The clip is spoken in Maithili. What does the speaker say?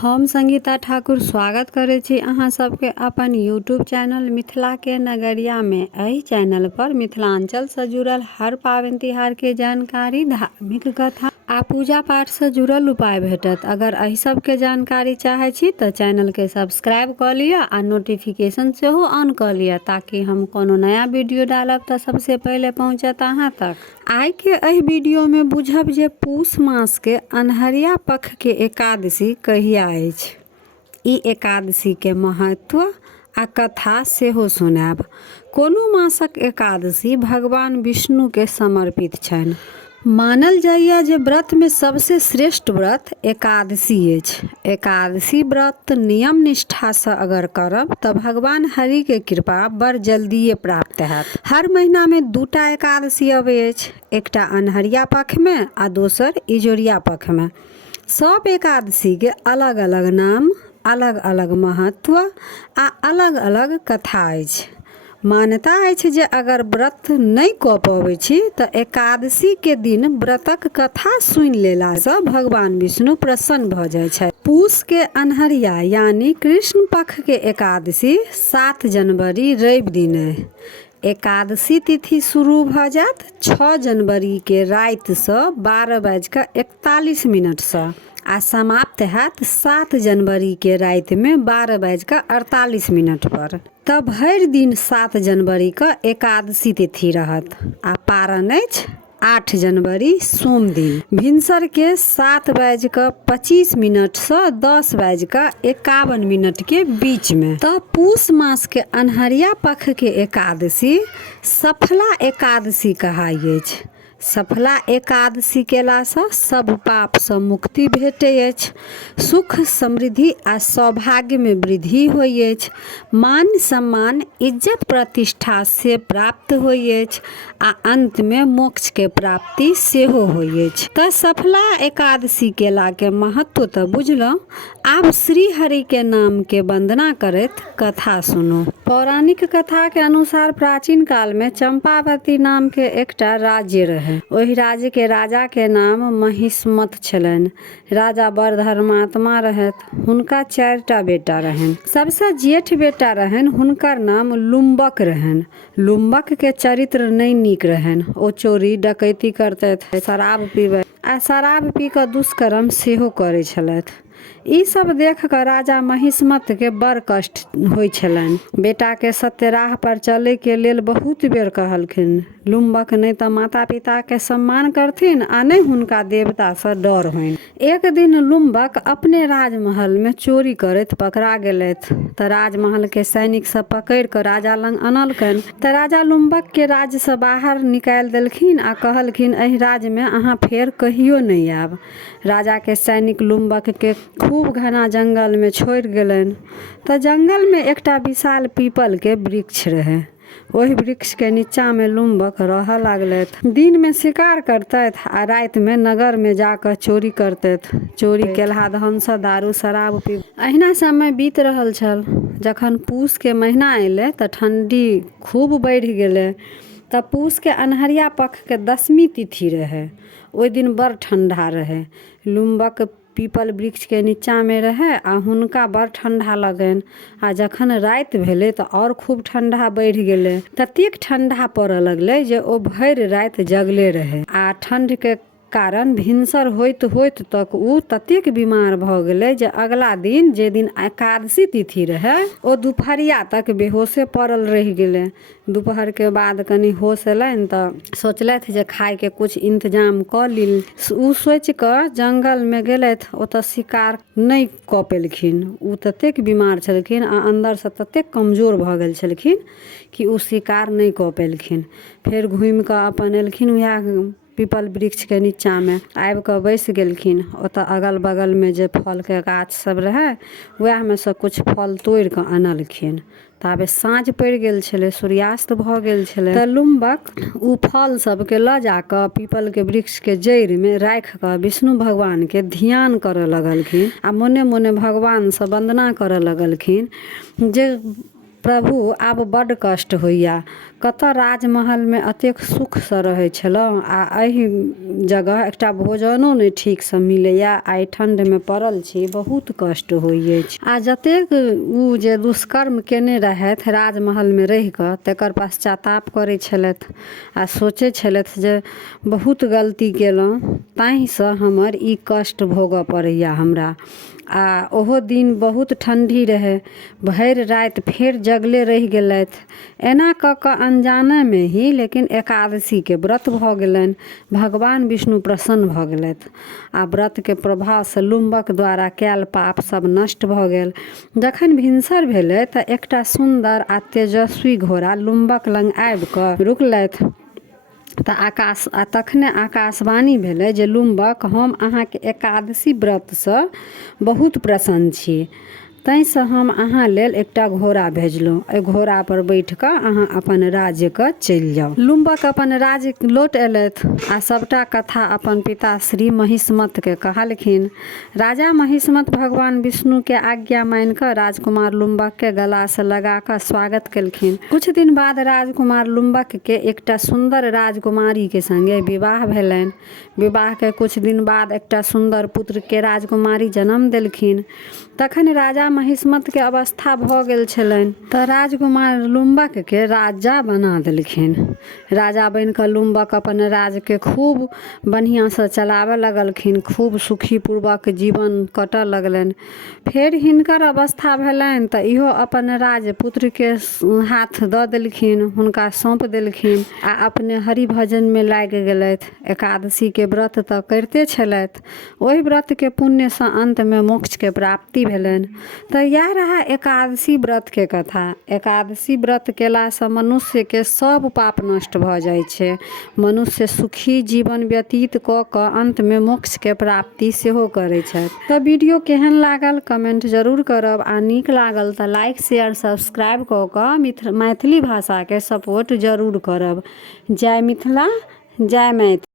हम संगीता ठाकुर स्वागत करै छी अहाँ सबके अपन यूट्यूब चैनल मिथिला के नगरिया में। एहि चैनल पर मिथिलांचल से जुड़ल हर पाबनि तिहार के जानकारी, धार्मिक कथा आ पूजा पाठ से जुड़ल उपाय भेटत। अगर एहि सब के जानकारी चाहे छी तो चैनल के सब्सक्राइब कर लिया आ नोटिफिकेशन से हो ऑन कर लिया, ताकि हम कोनो नया वीडियो डालब तो सबसे पहले पहुंचत अहाँ तक। आई के एहि वीडियो में बुझब जे पूस मास के अन्हरिया पक्ष के एकादशी कहिया अछि। ई एकादशी के महत्व आ कथा सेहो सुनाब। कोनो मासक एकादशी भगवान विष्णु के समर्पित छनि। मानल जाइए जे व्रत में सबसे श्रेष्ठ व्रत एकादशी अछि। एकादशी व्रत नियम निष्ठा से अगर करब तो भगवान हरि के कृपा बड़ जल्दिए प्राप्त हैत। हर महीना में दूटा एकादशी अबै अछि, एकटा अन्हरिया पक्ष में आ दोसर इजोरिया पक्ष में। सब एकादशी के अलग अलग नाम, अलग अलग महत्व आ अलग अलग कथा अछि। मान्यता अछि जे अगर व्रत नहीं कऽ पबै छी तऽ एकादशी के दिन व्रतक कथा सुनि लेला से भगवान विष्णु प्रसन्न भऽ जाइ छै। पूस के अन्हरिया यानी कृष्ण पक्ष के एकादशी 7 जनवरी रवि दिन है। एकादशी तिथि शुरू भऽ जायत 6 जनवरी के राति से 12:41 से आ समाप्त हैत 7 जनवरी के राति में 12:48 पर। तब भरि दिन 7 जनवरी के एकादशी तिथि रहत आ पारण अछि 8 जनवरी सोम दिन भिनसर के 7:25 से 10:51 के बीच में। तब पूस मास के अन्हरिया पक्ष के एकादशी सफला एकादशी कहाइ अछि। सफला एकादशी केला से सब पाप से मुक्ति भेटै अछि, सुख समृद्धि आ सौभाग्य में वृद्धि होइ अछि, मान सम्मान इज्जत प्रतिष्ठा से प्राप्त होइ अछि आ अंत में मोक्ष के प्राप्ति सेहो होइ अछि। तऽ सफला एकादशी केला के महत्व तो बुझलहुँ। आब श्री हरि के नाम के वंदना करैत कथा सुनू। पौराणिक कथा के अनुसार प्राचीन काल में चंपावती नाम के एकटा राज्य रहे। ओहि राज्य के राजा के नाम महिष्मत छलनि। राजा बड़ धर्मात्मा रहत। हुनका 4टा बेटा रहनि। सबसे जेठ बेटा रहनि, हुनकर नाम लुम्बक रहनि। लुम्बक के चरित्र नहीं नीक रहनि। ओ चोरी डकैती करतथि, शराब पीबे आ शराब पी कऽ दुष्कर्म सेहो करै छलथि। ई सब देख कर राजा महिष्मत के बड़ कष्ट होइ छलनि। बेटा के सत्य राह पर चले के लेल बहुत बेर कहलखिन। लुम्बक नहीं तो माता पिता के सम्मान करथिन आ नहीं हुनका देवता से डर होइन। एक दिन लुम्बक अपने राजमहल में चोरी करैत पकड़ा गेलथि। तऽ राजमहल के सैनिक सब पकड़ कर राजा लंग अनलकनि। तऽ राजा लुम्बक के राज्य से बाहर निकाल देलखिन आ कहलखिन एहि राज्य में अहाँ फेर कहियो नहीं आब। राजा के सैनिक लुम्बक के खूब घना जंगल में छोड़ गेलनि। तऽ जंगल में एकटा विशाल पीपल के वृक्ष रहे। ओहि वृक्ष के नीचा में लुम्बक रह लागलथि। दिन में शिकार करतथि आ राति में नगर में जाकर चोरी करतथि। चोरी केलहा धन से दारू शराब पी। अहिना समय बीत रहल छल। जखन पूस के महीना अयलै तऽ ठंडी खूब बढ़ि गेलै। तब पूस के अन्हरिया पक्ष के 10वीं तिथि रहे। ओहि दिन बड़ ठंडा रहे। लुम्बक पीपल वृक्ष के नीचा में रहे आ हुनका बड़ ठंडा लगनि। आ जखन राति भेलै तऽ और खूब ठंडा बढ़ि गेलै। ततेक ठंडा पड़ऽ लगलै जे ओ भरि राति जगले रहे आ ठंड के कारण भिनसर होइत होइत तक उ ततेक बीमार भऽ गेलै जे अगला दिन जे दिन एकादशी तिथि रहे ओ दुपहरिया तक बेहोशे पड़ल रहि गेलै। दोपहर के बाद कनी होश एलनि तऽ सोचलथि जे खाय के कुछ इंतजाम कऽ ली। उ सोचि कऽ जंगल में गेलथि। ओतऽ शिकार नहीं कऽ पेलखिन। उ ततेक बीमार छलखिन आ अंदर से ततेक कमजोर भऽ गेल छलखिन कि उ शिकार नहीं कऽ पेलखिन। फेर घुमि कऽ अपन एलखिन वएह पीपल वृक्ष के नीचा में आबि कऽ बैस गेलखिन। ओतऽ अगल बगल में जे फल के गाछ सब रहे वएह में से कुछ फल तोड़ कऽ आनलखिन। ताबे साँझ पड़ि गेल छलै, सूर्यास्त भऽ गेल छलै। तऽ लुम्बक उ फल सबके लऽ जाकऽ पीपल के वृक्ष के जड़ि में राखि कऽ विष्णु भगवान के ध्यान करऽ लगलखिन आ मोने मोने भगवान से वंदना करऽ लगलखिन जे प्रभु आब बड्ड कष्ट होइया। कतऽ राजमहल में अतेक सुख सँ रहै छलहुँ आ एहि जगह एकटा भोजनो नहि ठीक सँ मिलैया। आइ ठंड में पड़ल छी, बहुत कष्ट होइ अछि। आ जतेक उ जे दुष्कर्म केने रहथि राजमहल में रहि कऽ, तकर पश्चाताप करै छलथि आ सोचै छलथि जे बहुत गलती केलहुँ, ताहिसँ हमर ई कष्ट भोगऽ पड़ैया हमरा। आ ओहो दिन बहुत ठंडी रहै, भरि राति फेर जगले रहि गेलथि। एना कऽ कऽ अनजाने में ही लेकिन एकादशी के व्रत भऽ गेलनि। भगवान विष्णु प्रसन्न भऽ गेलथि आ व्रत के प्रभाव सँ लुम्बक द्वारा कैल पाप सब नष्ट भऽ गेल। जखन भिनसर भेलै तऽ एकटा सुंदर आ तेजस्वी घोड़ा लुम्बक लग आबि कऽ रुकलथि। तखने आकाशवाणी भेलै जे लुम्बक, हम अहाँके एकादशी व्रत सँ बहुत प्रसन्न छी, ताहिसँ हम अहाँ लेल एकटा घोड़ा भेजलहुँ। एहि घोड़ा पर बैठ कऽ अहाँ अपन राज्य के चलि जाउ। लुम्बक अपन राज्य लौट एलथि आ सबटा कथा अपन पिता श्री महिष्मत के कहलखिन। राजा महिष्मत भगवान विष्णु के आज्ञा मानि कऽ राजकुमार लुम्बक के गला से लगा कऽ स्वागत केलखिन। कुछ दिन बाद राजकुमार लुम्बक के एकटा सुंदर राजकुमारी के संगे विवाह भेलनि। विवाह के कुछ दिन बाद एकटा सुंदर पुत्र के राजकुमारी जन्म देलखिन। तखन राजा महिष्मत के अवस्था भऽ गेल छलनि तऽ राजकुमार लुम्बक के राजा बना देलखिन। राजा बनि कऽ लुम्बक अपन राज के खूब बढ़िया सँ चलाबऽ लगलखिन, खूब सुखी पूर्वक जीवन कटऽ लगलनि। फेर हिनकर अवस्था भेलनि तऽ इहो अपन राज पुत्र के हाथ दऽ देलखिन, हुनका सौंप देलखिन आ अपने हरि भजन में लागि गेलथि। एकादशी के व्रत तऽ करिते छलथि, ओहि व्रत के पुण्य सँ अंत में मोक्ष के प्राप्ति भेलनि। तऽ इएह रहा एकादशी व्रत के कथा। एकादशी व्रत केला सँ मनुष्य के सब पाप नष्ट भऽ जाइ छै। मनुष्य सुखी जीवन व्यतीत कऽ कऽ अंत में मोक्ष के प्राप्ति सेहो करै छथि। तऽ वीडियो केहन लागल कमेंट जरूर करब आ नीक लागल तऽ लाइक शेयर सब्सक्राइब कऽ कऽ मैथिली भाषा के सपोर्ट जरूर करब। जय मिथिला, जय मैथिली।